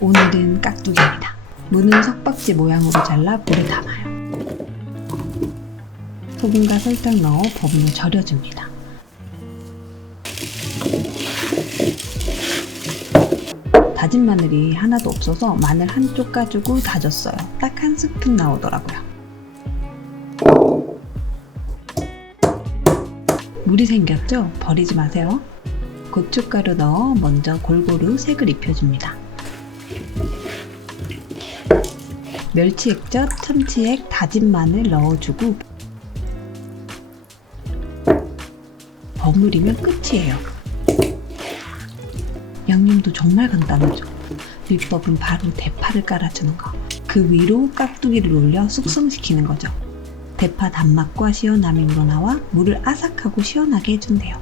오늘은 깍두기입니다. 무는 석박지 모양으로 잘라 물에 담아요. 소금과 설탕 넣어 버무려 절여줍니다. 다진 마늘이 하나도 없어서 마늘 한쪽 가지고 다졌어요. 딱 한 스푼 나오더라고요. 물이 생겼죠? 버리지 마세요. 고춧가루 넣어 먼저 골고루 색을 입혀줍니다. 멸치 액젓, 참치 액, 다진 마늘 넣어주고 버무리면 끝이에요. 양념도 정말 간단하죠. 비법은 바로 대파를 깔아주는 거. 그 위로 깍두기를 올려 숙성시키는 거죠. 대파 단맛과 시원함이 우러나와 물을 아삭하고 시원하게 해준대요.